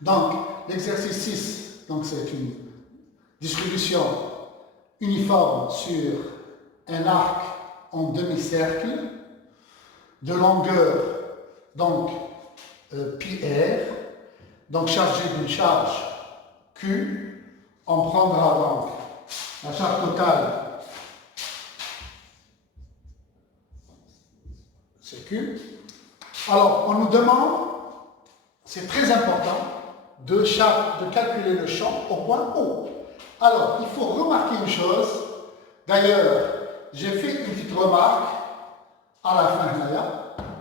Donc, l'exercice 6, donc c'est une distribution uniforme sur un arc en demi-cercle de longueur, donc pi r, donc chargé d'une charge Q. On prendra donc la charge totale, c'est Q. Alors, on nous demande, c'est très important, de calculer le champ au point O. Alors, il faut remarquer une chose. D'ailleurs, j'ai fait une petite remarque à la fin,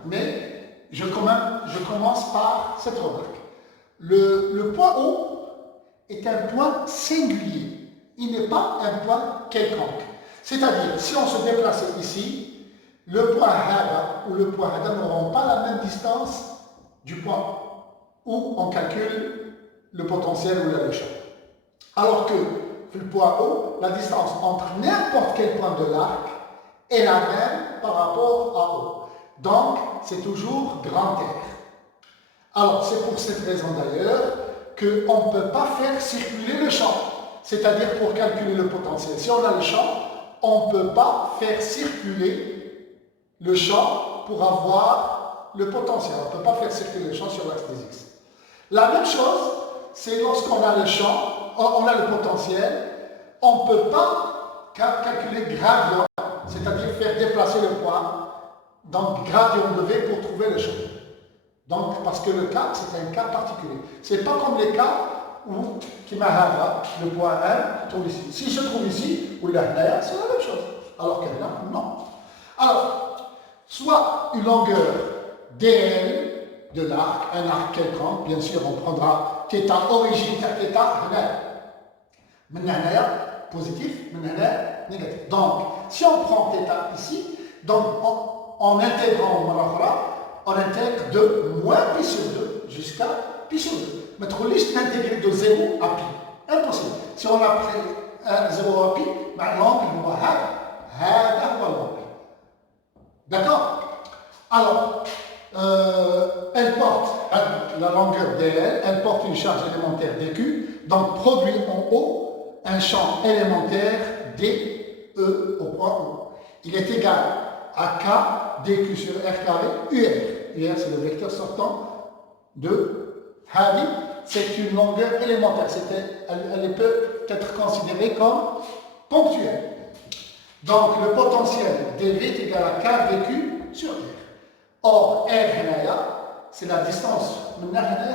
mais je commence par cette remarque. Le point O est un point singulier. Il n'est pas un point quelconque. C'est-à-dire, si on se déplaçait ici, le point Hada ou le point Hada n'auront pas la même distance du point où on calcule le potentiel ou le champ. Alors que le point O, la distance entre n'importe quel point de l'arc est la même par rapport à O. Donc, c'est toujours grand R. Alors, c'est pour cette raison d'ailleurs qu'on ne peut pas faire circuler le champ. C'est-à-dire pour calculer le potentiel. Si on a le champ, on ne peut pas faire circuler le champ pour avoir le potentiel. On ne peut pas faire circuler le champ sur l'axe des X. La même chose, c'est lorsqu'on a le champ, on a le potentiel, on ne peut pas calculer gradient, c'est-à-dire faire déplacer le point, donc gradient de V pour trouver le champ. Donc, parce que le cas, c'est un cas particulier. Ce n'est pas comme les cas où, le point 1 trouve ici. Si je trouve ici, ou là, c'est la même chose. Alors qu'elle là, non. Alors, soit une longueur dl de l'arc, un arc quelconque, bien sûr, on prendra θ origine, θ positif, négatif. Donc, si on prend θ ici, donc en intégrant on intègre de moins pi sur 2 jusqu'à pi sur 2. Mais trop liste d'intégrer de 0 à pi. Impossible. Si on a pris 0 à pi, l'angle va l'angle. D'accord? Alors, elle porte la longueur dl, elle porte une charge élémentaire dq, donc produit en haut un champ élémentaire dE au point O. Il est égal à k dq sur r carré UR. UR, c'est le vecteur sortant de Hadi. C'est une longueur élémentaire. Elle peut être considérée comme ponctuelle. Donc, le potentiel dV est égal à k dq sur r. Or, R, c'est la distance.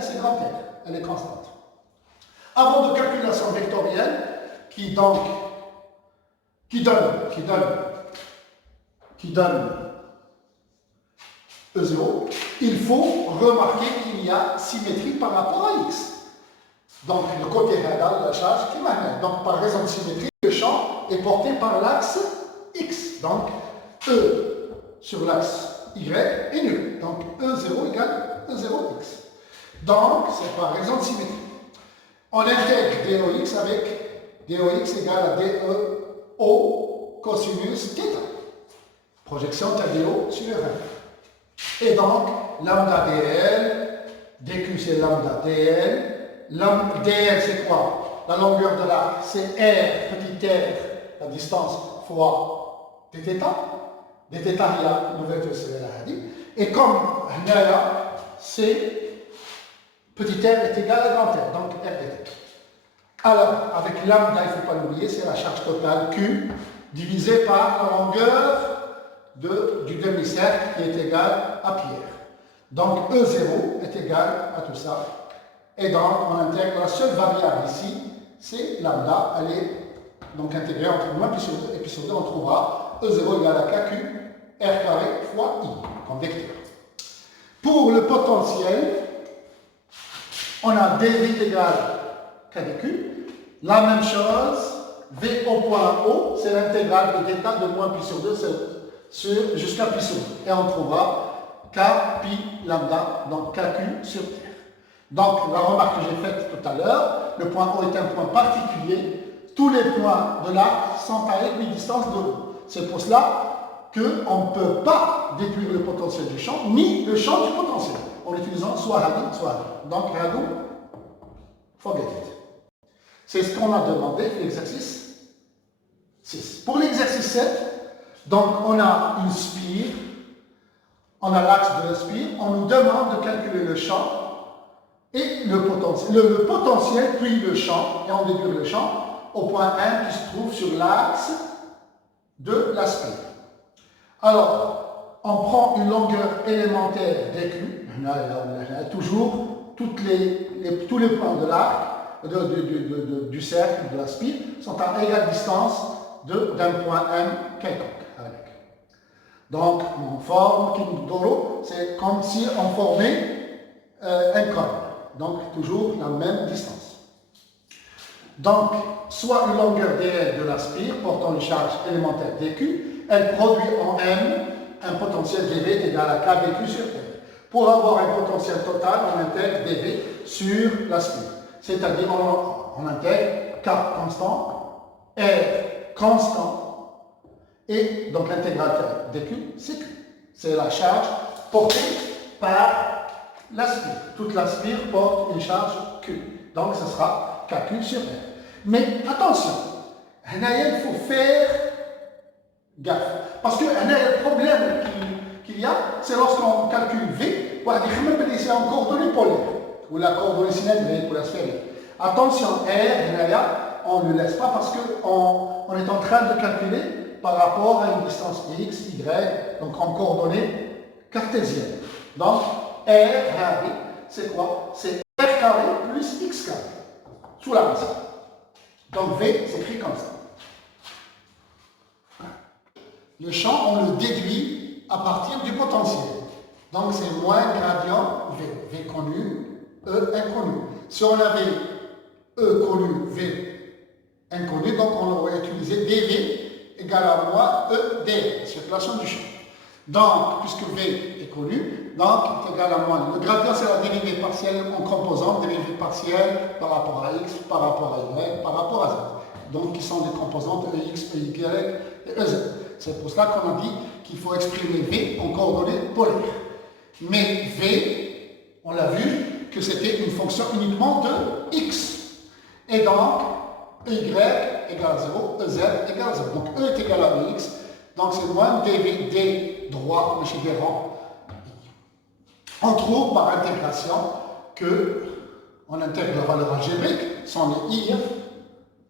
C'est grand R. Elle est constante. Avant de calculation vectorielle, qui donne E0, il faut remarquer qu'il y a symétrie par rapport à X. Donc, le côté radial de la charge qui m'amène. Donc, par raison de symétrie, le champ est porté par l'axe X. Donc, E sur l'axe Y est nul. Donc, E0 égale E0X. Donc, c'est par raison de symétrie. On intègre DOX avec DOX égale à DEO cosinus θ. Projection TDO sur R. Et donc, lambda DL, DQ c'est lambda DL. DL c'est quoi? La longueur de l'arc, c'est R, petit r, la distance fois dθ. Dθ, il y a une vecteur c'est la dit. Et comme là, c'est petit r est égal à grand R, donc R dθ. Alors, avec lambda, il ne faut pas l'oublier, c'est la charge totale Q divisée par la longueur du demi-cercle qui est égal à pi r. Donc, E0 est égal à tout ça. Et donc, on intègre la seule variable ici, c'est lambda. Elle est donc intégrée entre moins pi sur 2 et pi sur 2. On trouvera E0 égale à KQ R carré fois I comme vecteur. Pour le potentiel, on a dV égale K dQ. La même chose, V au point O, c'est l'intégrale de θ de moins pi sur 2 jusqu'à pi sur 2. Et on trouvera K pi lambda, donc KQ sur R. Donc, la remarque que j'ai faite tout à l'heure, le point O est un point particulier. Tous les points de l'arc sont à équidistance de O. C'est pour cela qu'on ne peut pas déduire le potentiel du champ, ni le champ du potentiel, en utilisant soit Hadi, soit Hadi. Donc, Hadou Forget it. C'est ce qu'on a demandé pour l'exercice 6. Pour l'exercice 7, donc on a une spire, on a l'axe de la spire, on nous demande de calculer le champ et le potentiel, puis le champ, et on déduit le champ au point M qui se trouve sur l'axe de la spire. Alors, on prend une longueur élémentaire d'écu, toujours tous les points de l'arc, du cercle, de la spire, sont à égale distance d'un point M quelconque. Donc, on forme Kindoro, c'est comme si on formait un cône. Donc, toujours la même distance. Donc, soit une longueur dl de la spire portant une charge élémentaire dq, elle produit en M un potentiel dV égal à K dq sur R. Pour avoir un potentiel total, on intègre dV sur la spire. C'est-à-dire, on intègre K constant, R constant, et donc l'intégrateur dq, c'est Q. C'est la charge portée par la spire. Toute la spire porte une charge Q. Donc, ce sera KQ sur R. Mais attention, il faut faire gaffe. Parce que le problème qu'il y a, c'est lorsqu'on calcule V, c'est en coordonnée polaire, ou la coordonnée cylindrique, ou la sphérique. Attention, R, on ne le laisse pas parce qu'on est en train de calculer par rapport à une distance X, Y, donc en coordonnée cartésienne. Donc, R, c'est quoi? C'est R carré plus X carré, sous la racine. Donc, V s'écrit comme ça. Le champ, on le déduit à partir du potentiel. Donc, c'est moins gradient V. V connu, E inconnu. Si on avait E connu, V inconnu, donc on aurait utilisé dV égale à moins E dR, circulation du champ. Donc, puisque V est connu, donc est égal à moins. Le gradient, c'est la dérivée partielle en composante, dérivée partielle par rapport à X, par rapport à Y, par rapport à Z. Donc, qui sont des composantes EX, EY et EZ. C'est pour cela qu'on a dit qu'il faut exprimer V en coordonnées polaires. Mais V, on l'a vu, que c'était une fonction uniquement de X. Et donc, EY égale à 0, EZ égale à 0. Donc, E est égal à EX. Donc, c'est moins dV, D droit, mais chez des rangs. On trouve par intégration que on intègre la valeur algébrique sans le I,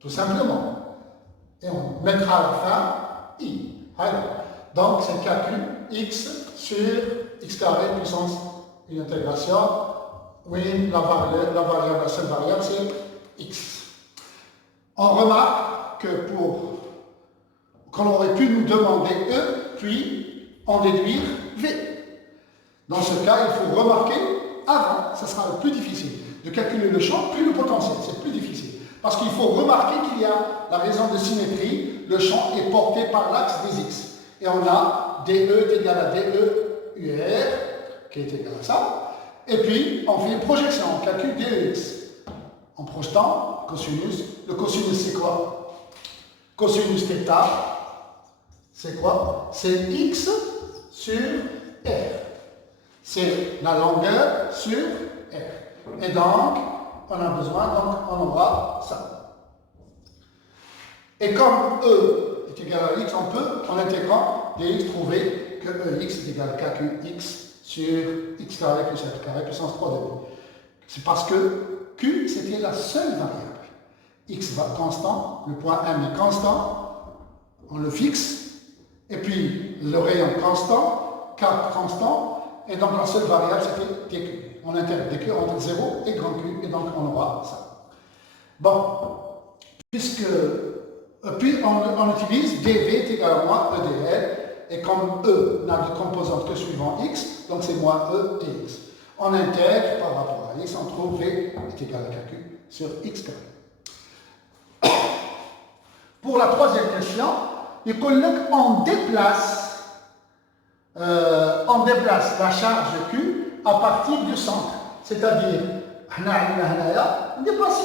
tout simplement. Et on mettra à la fin I. Alors, donc, c'est KQ X sur X carré puissance une intégration. Oui, la variable, la seule variable, c'est X. On remarque que qu'on aurait pu nous demander E, puis en déduire V. Dans ce cas, il faut remarquer avant, ça sera le plus difficile, de calculer le champ, puis le potentiel, c'est plus difficile. Parce qu'il faut remarquer qu'il y a la raison de symétrie, le champ est porté par l'axe des X. Et on a DE est égal à DE UR, qui est égal à ça. Et puis, on fait une projection, on calcule DEX. En projetant, cosinus. Le cosinus, c'est quoi? Cosinus θ, c'est quoi? C'est X sur R. C'est la longueur sur R. Et donc, on a besoin, donc on aura ça. Et comme E est égal à X, on peut, en intégrant dx, trouver que EX est égal à KQX sur X carré plus R carré puissance 3 C'est parce que Q, c'était la seule variable. X va constant, le point M est constant, on le fixe, et puis le rayon constant, K constant, et donc la seule variable c'était dq. On intègre dq entre 0 et grand Q, et donc on aura ça. Bon, puis on utilise dv est égal à moins EDL, et comme E n'a de composante que suivant X, donc c'est moins E et X. On intègre par rapport à X, on trouve V est égal à KQ sur X carré. Pour la troisième question, il on déplace la charge Q à partir du centre. C'est-à-dire, on déplace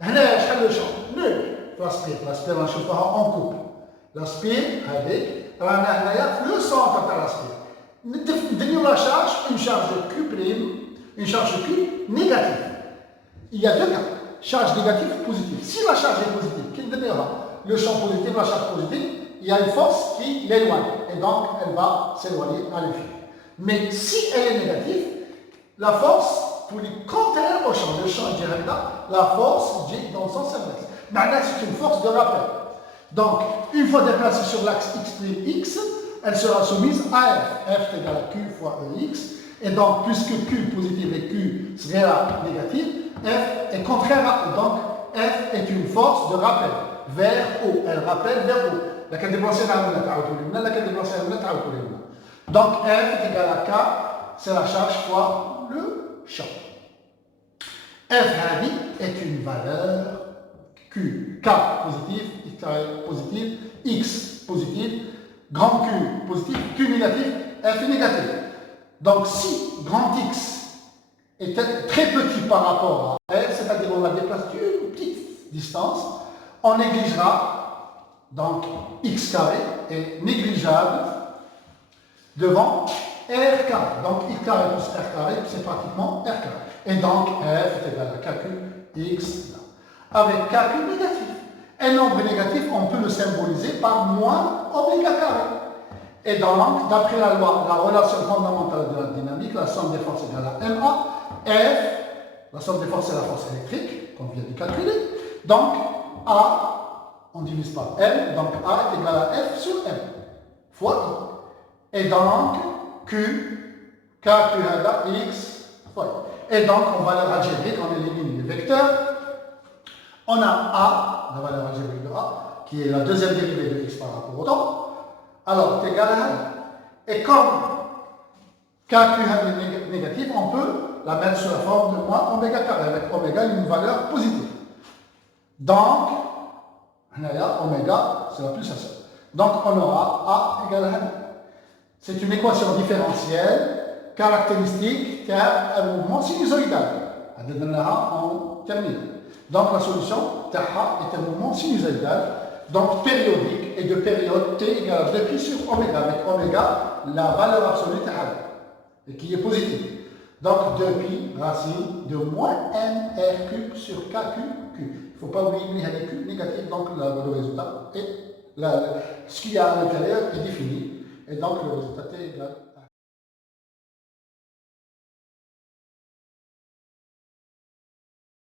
le champ. Nul. L'aspire, on chauffe en coupe. L'aspire, le centre de l'aspire. Donnons la charge, une charge Q', une charge Q négative. il y a deux cas, charge négative ou positive. Si la charge est positive, qu'il donnera le champ positif, la charge positive, il y a une force qui l'éloigne, et donc elle va s'éloigner à l'infini. Mais si elle est négative, la force, pour les contraires au champ, le champ direct là, la force dit dans le sens inverse. Maintenant, c'est une force de rappel. Donc, une fois déplacée sur l'axe x plus x, elle sera soumise à F. F est égal à Q fois EX. Et donc, puisque Q positive et Q sera négative, F est contraire à E. Donc, F est une force de rappel vers haut. Elle rappelle vers haut. لكن déplacer donc F est égal à K, c'est la charge fois le champ. F est une valeur Q, K positif, X positif, X positif, grand Q positif, Q négatif, F négatif. Donc si grand X est très petit par rapport à F, c'est-à-dire on la déplace d'une petite distance, on négligera, donc x carré est négligeable devant r carré. Donc x carré plus r carré, c'est pratiquement r carré. Et donc f est égal à kq x là. Avec kq négatif. Un nombre négatif, on peut le symboliser par moins oméga carré. Et donc, d'après la loi, la relation fondamentale de la dynamique, la somme des forces est égale à ma. F, la somme des forces c'est la force électrique, qu'on vient de calculer. Donc, A, on divise par M, donc A est égal à F sur M, fois I. Et donc, Q, K, Q, X, fois I. Et donc, on va valeur algébrique, on élimine les vecteurs. On a A, la valeur algébrique de A, qui est la deuxième dérivée de X par rapport au temps. Alors, c'est égal à 1. Et comme K, Q est négatif, on peut la mettre sous la forme de moins oméga carré, avec oméga une valeur positive. Donc, oméga, c'est la pulsation. Donc, on aura A égale à 1. C'est une équation différentielle caractéristique qui a un mouvement sinusoïdal. On termine. Donc, la solution est un mouvement sinusoïdal, donc périodique, et de période T égale à 2pi sur oméga, avec oméga, la valeur absolue et qui est positive. Donc 2pi racine de moins mr cube sur kq. Il ne faut pas oublier qu'il y a des Q négatifs, donc le résultat est ce qu'il y a à l'intérieur est défini. Et donc le résultat est égal